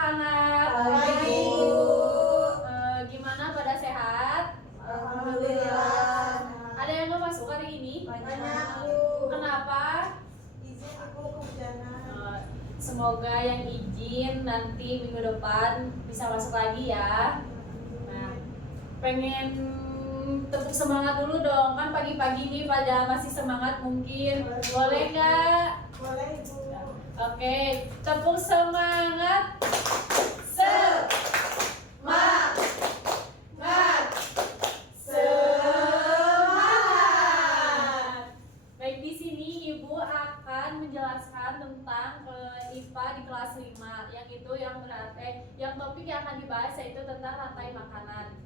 anak-anak? Pagi, Bu. Gimana, pada sehat? Alhamdulillah. Ada yang mau masuk hari ini? Banyak, Bu. Kenapa? Izin aku kehujanan. Semoga yang izin nanti minggu depan bisa masuk lagi ya. Nah, pengen tepuk semangat dulu dong, kan pagi-pagi nih pada masih semangat mungkin. Boleh nggak? Boleh, Bu. Oke, tepuk semangat. Semangat. Baik, di sini Ibu akan menjelaskan tentang IPA di kelas 5. Yang itu yang topik yang akan dibahas yaitu tentang rantai makanan.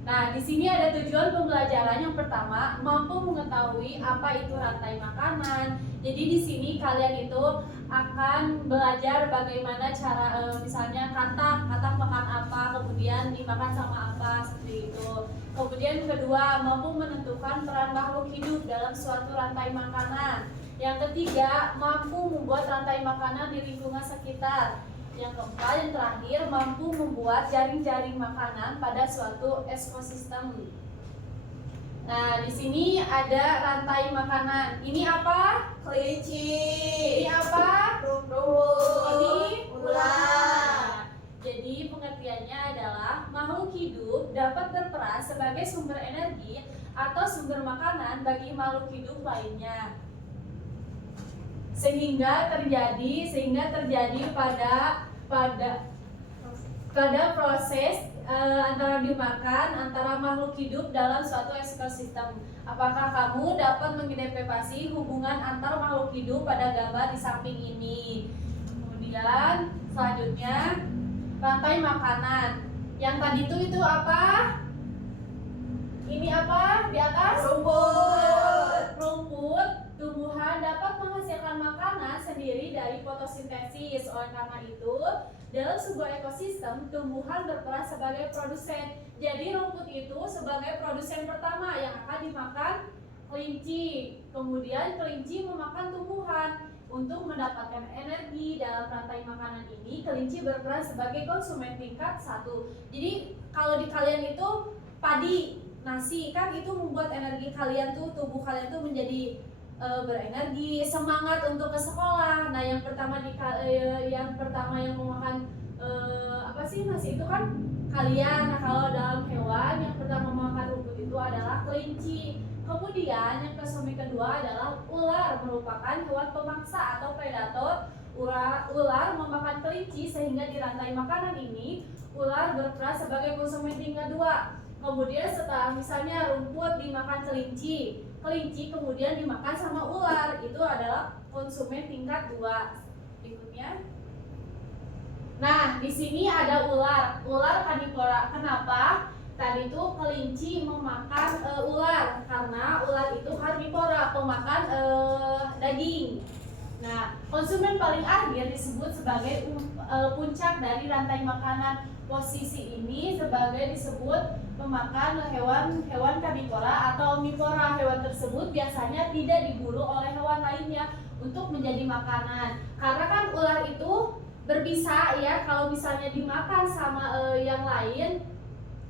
Nah, di sini ada tujuan pembelajaran. Yang pertama, mampu mengetahui apa itu rantai makanan. Jadi di sini kalian itu akan belajar bagaimana cara misalnya katak makan apa, kemudian dimakan sama apa, seperti itu. Kemudian kedua, mampu menentukan peran makhluk hidup dalam suatu rantai makanan. Yang ketiga, mampu membuat rantai makanan di lingkungan sekitar. Yang keempat, yang terakhir, mampu membuat jaring-jaring makanan pada suatu ekosistem. Nah, di sini ada rantai makanan. Ini apa? Kelinci. Ini apa? Rumput. Ini ular. Jadi pengertiannya adalah makhluk hidup dapat berperan sebagai sumber energi atau sumber makanan bagi makhluk hidup lainnya. Sehingga terjadi pada proses antara makhluk hidup dalam suatu ekosistem. Apakah kamu dapat mengidentifikasi hubungan antar makhluk hidup pada gambar di samping ini? Kemudian selanjutnya rantai makanan. Yang tadi itu apa? Ini apa di atas? Rumput. Tumbuhan dapat menghasilkan makanan sendiri dari fotosintesis. Oleh karena itu, dalam sebuah ekosistem, tumbuhan berperan sebagai produsen. Jadi rumput itu sebagai produsen pertama yang akan dimakan kelinci. Kemudian kelinci memakan tumbuhan. Untuk mendapatkan energi dalam rantai makanan ini, kelinci berperan sebagai konsumen tingkat 1. Jadi kalau di kalian itu padi, nasi, kan itu membuat energi kalian tuh, tubuh kalian tuh menjadi berenergi, semangat untuk ke sekolah. Nah, yang pertama yang memakan nasi itu kan kalian. Nah, kalau dalam hewan yang pertama memakan rumput itu adalah kelinci. Kemudian yang kedua adalah ular, merupakan hewan pemaksa atau predator. Ular memakan kelinci sehingga di rantai makanan ini ular berperan sebagai konsumen tingkat 2. Kemudian setelah misalnya rumput dimakan kelinci kemudian dimakan sama ular, itu adalah konsumen tingkat 2. Berikutnya. Nah, di sini ada ular karnivora. Kenapa? Tadi itu kelinci memakan ular karena ular itu karnivora, pemakan daging. Nah, konsumen paling akhir disebut sebagai puncak dari rantai makanan. Posisi ini disebut pemakan hewan karnivora atau omnivora. Hewan tersebut biasanya tidak diburu oleh hewan lainnya untuk menjadi makanan. Karena kan ular itu berbisa ya, kalau misalnya dimakan sama yang lain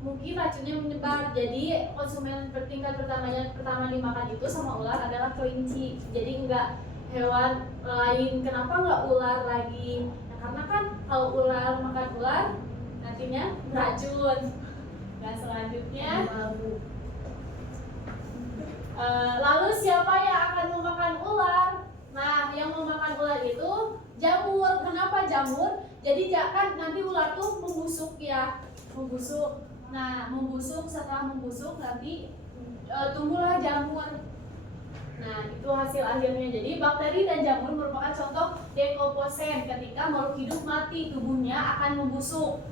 mungkin racunnya menyebar. Jadi konsumen pertama dimakan itu sama ular adalah kelinci. Jadi enggak hewan lain. Kenapa enggak ular lagi? Nah, karena kan kalau ular makan ular nantinya beracun. Dan selanjutnya lalu siapa yang akan memakan ular? Nah, yang memakan ular itu jamur. Kenapa jamur? Jadi kan nanti ular tuh membusuk ya, membusuk. Nah, setelah membusuk nanti tumbuhlah jamur. Nah, itu hasil akhirnya. Jadi bakteri dan jamur merupakan contoh dekomposen. Ketika makhluk hidup mati, tubuhnya akan membusuk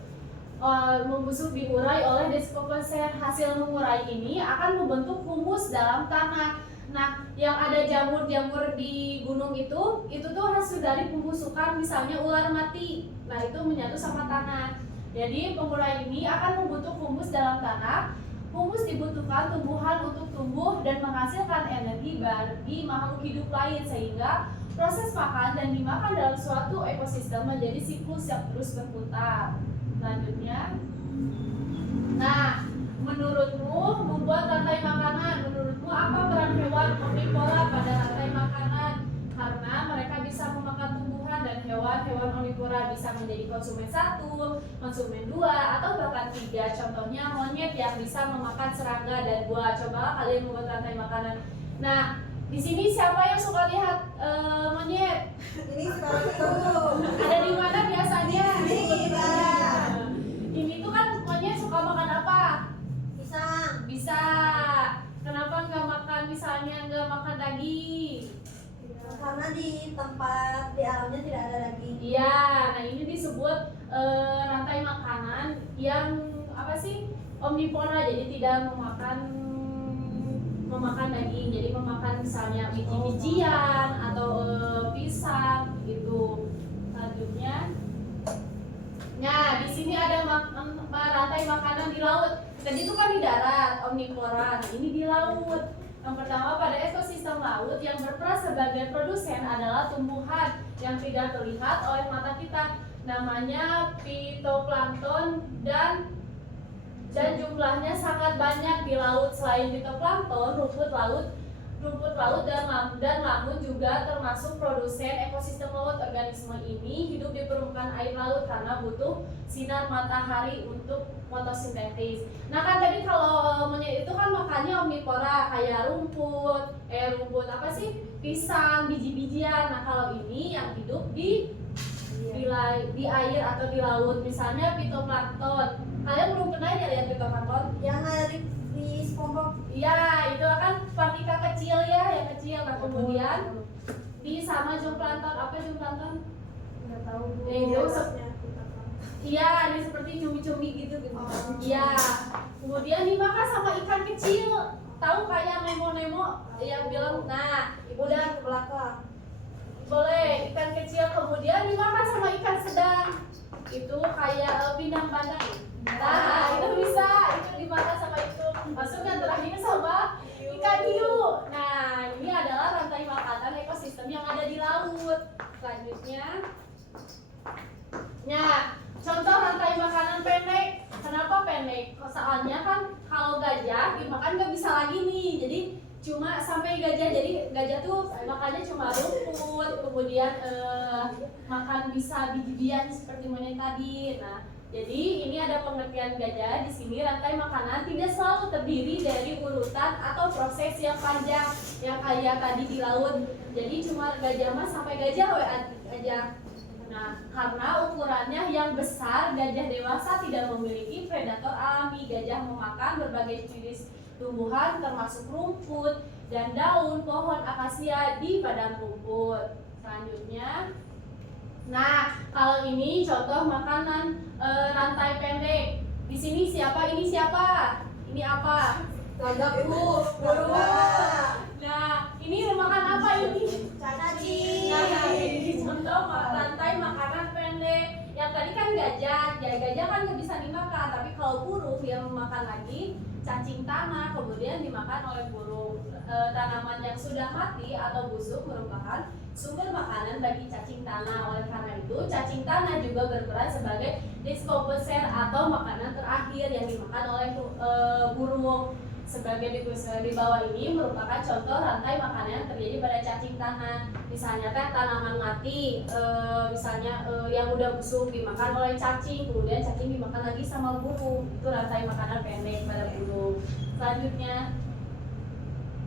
diurai oleh dekomposen. Hasil mengurai ini akan membentuk humus dalam tanah. Nah, yang ada jamur-jamur di gunung itu tuh hasil dari pembusukan, misalnya ular mati. Nah, itu menyatu sama tanah. Jadi pengurai ini akan membentuk humus dalam tanah. Humus dibutuhkan tumbuhan untuk tumbuh dan menghasilkan energi bagi makhluk hidup lain, sehingga proses makan dan dimakan dalam suatu ekosistem menjadi siklus yang terus berputar. Selanjutnya, nah, menurutmu membuat rantai makanan, menurutmu apa peran hewan omnivora pada rantai makanan? Karena mereka bisa memakan tumbuhan dan hewan omnivora bisa menjadi konsumen 1, konsumen 2, atau bahkan 3. Contohnya monyet yang bisa memakan serangga dan buah. Coba kalian membuat rantai makanan. Nah, di sini siapa yang suka lihat monyet? Ini sekarang itu. Ada di mana biasanya? Ini, Kak. Ini tuh kan monyet suka makan apa? Pisang. Bisa. Kenapa nggak makan misalnya nggak makan daging? Karena di tempat di alamnya tidak ada daging. Iya, nah ini disebut rantai makanan yang apa sih? Omnivora, jadi tidak memakan daging, jadi memakan misalnya biji-bijian atau pisang gitu. Selanjutnya, nah di sini ada rantai makanan di laut. Tadi itu kan di darat, omnivora. Nah, ini di laut. Yang pertama, pada ekosistem laut yang berperan sebagai produsen adalah tumbuhan yang tidak terlihat oleh mata kita, namanya fitoplankton dan jumlahnya sangat banyak di laut. Selain fitoplankton, rumput laut dan lamun juga termasuk produsen ekosistem laut. Organisme ini hidup di permukaan air laut karena butuh sinar matahari untuk fotosintesis. Nah kan tadi kalau monyet itu kan makannya omnivora, kayak rumput apa sih? Pisang, biji-bijian. Nah kalau ini yang hidup di air atau di laut, misalnya fitoplankton. Kalian belum pernah ya lihat fitoplankton? Yang ada di SpongeBob. Iya, itu kan partikel kecil ya, yang kecil. Nah kemudian di sama zooplankton, apa zooplankton? Nggak tahu. Itu iya, ini seperti cumi-cumi gitu. Iya. Kemudian dimakan sama ikan kecil. Tahu kayak Nemo yang bilang, nah, udah Ke belakang. boleh ikan kecil. Kemudian dimakan sama ikan sedang. Itu kayak pindang bandeng. Nah, itu bisa, itu dimakan sama itu. Masuk yang terakhir sama ikan hiu. Nah, ini adalah rantai makanan ekosistem yang ada di laut. Selanjutnya, nah, contoh rantai makanan pendek. Kenapa pendek? Soalnya kan kalau gajah dimakan nggak bisa lagi nih. Jadi cuma sampai gajah. Jadi gajah tuh makannya cuma rumput, kemudian makan bisa biji-bijian seperti monyet tadi. Nah, jadi ini ada pengertian gajah. Di sini rantai makanan tidak selalu terdiri dari urutan atau proses yang panjang yang kayak tadi di laut. Jadi cuma gajah mas sampai gajah aja. Nah, karena ukurannya yang besar, gajah dewasa tidak memiliki predator alami. Gajah memakan berbagai jenis tumbuhan termasuk rumput dan daun pohon akasia di padang rumput. Selanjutnya, nah kalau ini contoh makanan rantai pendek. Di sini siapa? Ini siapa? Ini apa? Gagakku. Burung. Nah, ini makan apa ini? Cacing. Nah, ini contoh rantai makanan pendek. Yang tadi kan gajah kan nggak bisa dimakan, tapi kalau burung yang memakan lagi cacing tanah, kemudian dimakan oleh burung. Tanaman yang sudah mati atau busuk merupakan sumber makanan bagi cacing tanah. Oleh karena itu, cacing tanah juga berperan sebagai discomposer atau makanan terakhir yang dimakan oleh burung. Sebagai di bawah ini merupakan contoh rantai makanan yang terjadi pada cacing tanah. Misalnya kan tanaman mati, misalnya yang udah busuk dimakan oleh cacing, kemudian cacing dimakan lagi sama burung. Itu rantai makanan pendek pada burung. Selanjutnya,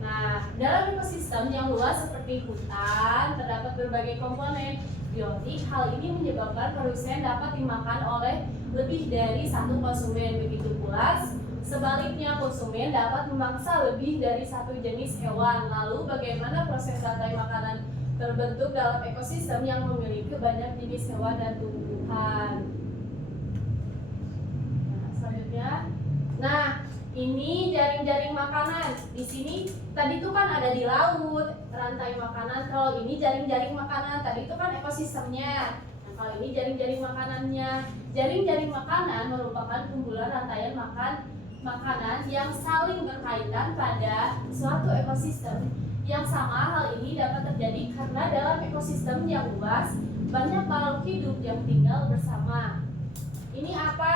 nah dalam ekosistem yang luas seperti hutan terdapat berbagai komponen biotik. Hal ini menyebabkan produsen dapat dimakan oleh lebih dari satu konsumen. Begitu pula sebaliknya, konsumen dapat memangsa lebih dari satu jenis hewan. Lalu bagaimana proses rantai makanan terbentuk dalam ekosistem yang memiliki banyak jenis hewan dan tumbuhan? Nah, selanjutnya, nah ini jaring-jaring makanan. Di sini tadi itu kan ada di laut rantai makanan. Kalau ini jaring-jaring makanan, tadi itu kan ekosistemnya. Nah, kalau ini jaring-jaring makanannya. Jaring-jaring makanan merupakan kumpulan rantaian makanan yang saling berkaitan pada suatu ekosistem. Yang sama hal ini dapat terjadi karena dalam ekosistem yang luas banyak makhluk hidup yang tinggal bersama. Ini apa?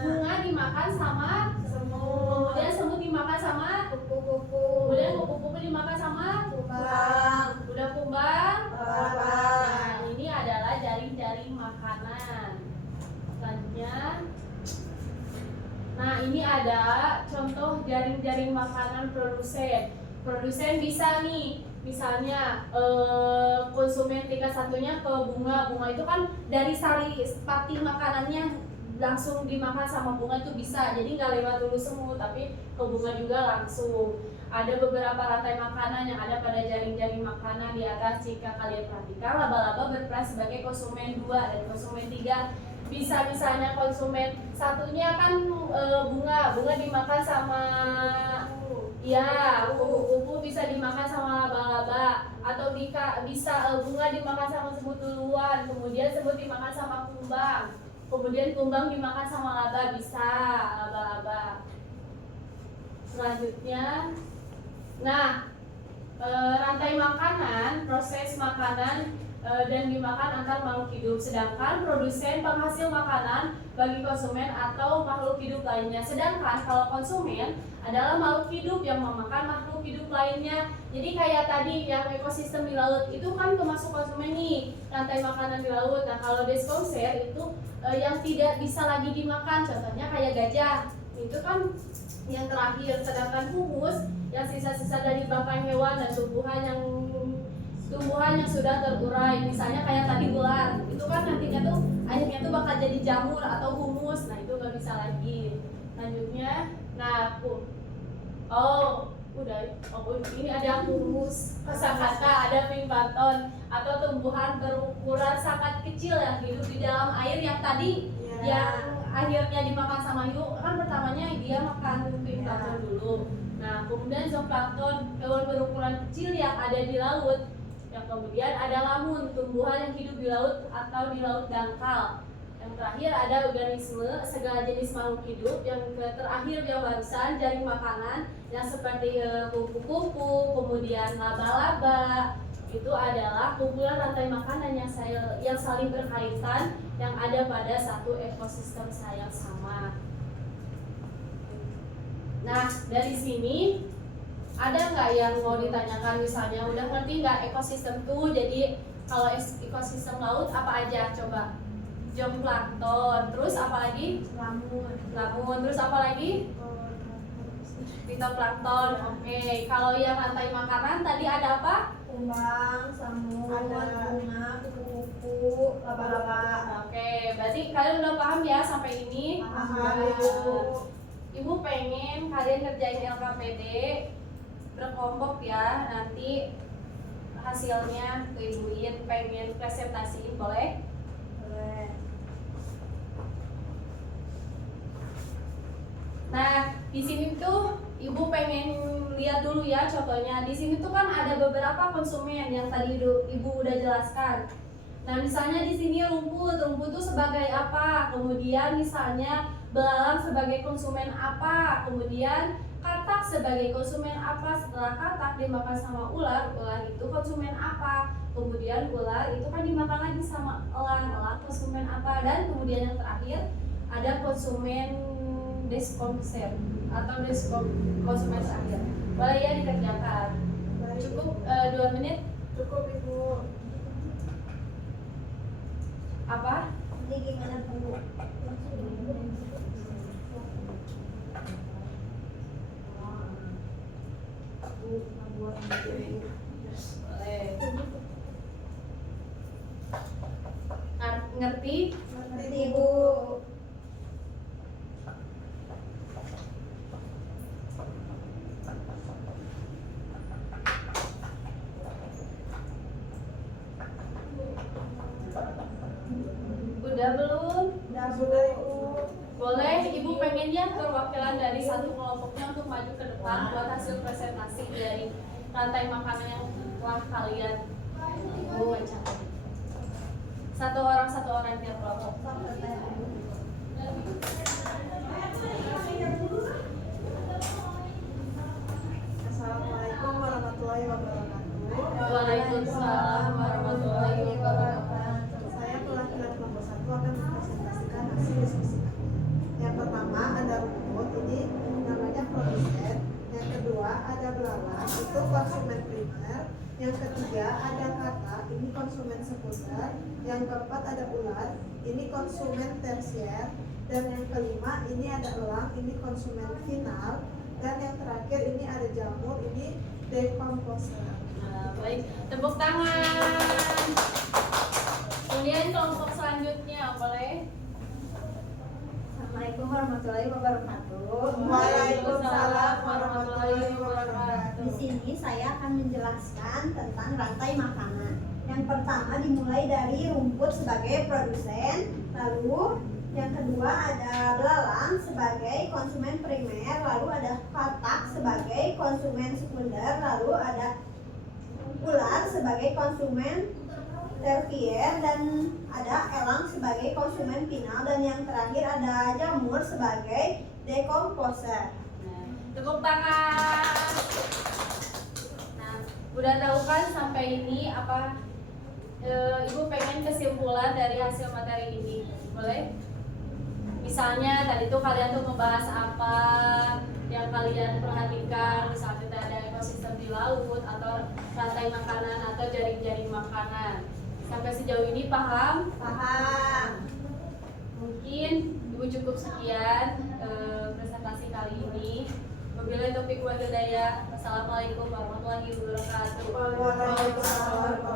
Bunga dimakan sama Semut. kemudian semut dimakan sama Kupu-kupu. kemudian kupu-kupu dimakan sama Kumbang. udah kumbang. Laba-laba. Nah, ini adalah jaring-jaring makanan. Selanjutnya, nah ini ada contoh jaring-jaring makanan produsen. Produsen bisa nih, misalnya konsumen tingkat satunya ke bunga. Bunga itu kan dari sari pati makanannya langsung dimakan sama bunga itu bisa. Jadi nggak lewat dulu semut, tapi ke bunga juga langsung. Ada beberapa rantai makanan yang ada pada jaring-jaring makanan di atas. Jika kalian perhatikan, laba-laba berperan sebagai konsumen 2 dan konsumen 3. Bisa misalnya konsumen satunya kan bunga dimakan sama ya kupu-kupu, bisa dimakan sama laba-laba, atau bisa bunga dimakan sama semut duluan, kemudian semut dimakan sama kumbang, kemudian kumbang dimakan sama laba, bisa laba-laba. Selanjutnya, nah rantai makanan, proses makanan dan dimakan antar makhluk hidup, sedangkan produsen penghasil makanan bagi konsumen atau makhluk hidup lainnya. Sedangkan kalau konsumen adalah makhluk hidup yang memakan makhluk hidup lainnya. Jadi kayak tadi yang ekosistem di laut itu kan termasuk konsumen nih, rantai makanan di laut. Nah kalau deskonser itu yang tidak bisa lagi dimakan, contohnya kayak gajah, itu kan yang terakhir. Sedangkan humus yang sisa-sisa dari bangkai hewan dan tumbuhan yang sudah terurai, misalnya kayak tadi ular, itu kan nantinya tuh akhirnya tuh bakal jadi jamur atau humus. Nah itu nggak bisa lagi. Selanjutnya, nah ini ada humus, kosakata, ada plankton atau tumbuhan berukuran sangat kecil yang hidup di dalam air yang tadi yang akhirnya dimakan sama hiu. Kan pertamanya dia makan plankton dulu. Nah kemudian zooplankton, hewan berukuran kecil yang ada di laut. Yang kemudian ada lamun, tumbuhan yang hidup di laut atau di laut dangkal. Yang terakhir ada organisme, segala jenis makhluk hidup. Yang terakhir yang barusan jaring makanan yang seperti kupu-kupu, kemudian laba-laba. Itu adalah kumpulan rantai makanan yang saling berkaitan yang ada pada satu ekosistem yang sama. Nah dari sini ada nggak yang mau ditanyakan, misalnya udah ngerti nggak ekosistem tuh? Jadi kalau ekosistem laut apa aja coba? Zooplankton, terus apa lagi? Lamun, terus apa lagi? Fitoplankton. Oke. Kalau yang rantai makanan tadi ada apa? Kumbang, semut, bunga, kupu-kupu, laba-laba. Oke, berarti kalian udah paham ya sampai ini? Paham. Ibu pengen kalian kerjain LKPD berkelompok ya, nanti hasilnya ke ibuin, pengen presentasiin boleh? Boleh. Nah di sini tuh ibu pengen lihat dulu ya contohnya. Di sini tuh kan ada beberapa konsumen yang tadi ibu udah jelaskan. Nah misalnya di sini rumput tuh sebagai apa? Kemudian misalnya belalang sebagai konsumen apa? Kemudian katak sebagai konsumen apa? Setelah katak dimakan sama ular itu konsumen apa? Kemudian ular itu kan dimakan lagi sama elang konsumen apa? Dan kemudian yang terakhir ada konsumen deskonser atau konsumen terakhir. Boleh ya dikerjakan? Cukup 2 menit? Cukup ibu. Apa? Ini gimana bu? Boleh. Ngerti? Ngerti ibu. Udah belum? Udah sudah ibu. Boleh, ibu pengennya perwakilan dari satu kelompoknya untuk maju ke depan buat hasil presentasi dari rantai makanan yang telah kalian bacakan. Satu orang tiap kelompok. Assalamualaikum. spesifikasinya. Yang pertama ada rumput, ini namanya produsen. Yang kedua ada belalang, itu konsumen primer. Yang ketiga ada kata, ini konsumen sekunder. Yang keempat ada ular, ini konsumen tersier. Dan yang kelima ini ada elang, ini konsumen final. Dan yang terakhir ini ada jamur, ini decomposer. Nah, baik, tepuk tangan. Kemudian kelompok selanjutnya boleh. Assalamualaikum warahmatullahi wabarakatuh. Waalaikumsalam warahmatullahi Di wabarakatuh. sini saya akan menjelaskan tentang rantai makanan. Yang pertama dimulai dari rumput sebagai produsen, lalu yang kedua ada belalang sebagai konsumen primer, lalu ada katak sebagai konsumen sekunder, lalu ada ular sebagai konsumen tersier, dan ada elang sebagai konsumen final, dan yang terakhir ada jamur sebagai decomposer. Nah, tepuk tangan. Nah, udah tahu kan sampai ini apa Ibu pengen kesimpulan dari hasil materi ini? Boleh? Misalnya tadi tuh kalian tuh ngebahas apa yang kalian perhatikan, misalnya kita ada ekosistem di laut atau rantai makanan atau jaring-jaring makanan. Sampai sejauh ini paham? Paham? Mungkin Ibu cukup sekian presentasi kali ini. Wabillahi taufiq wal hidayah. Wassalamualaikum warahmatullahi wabarakatuh. Waalaikumsalam.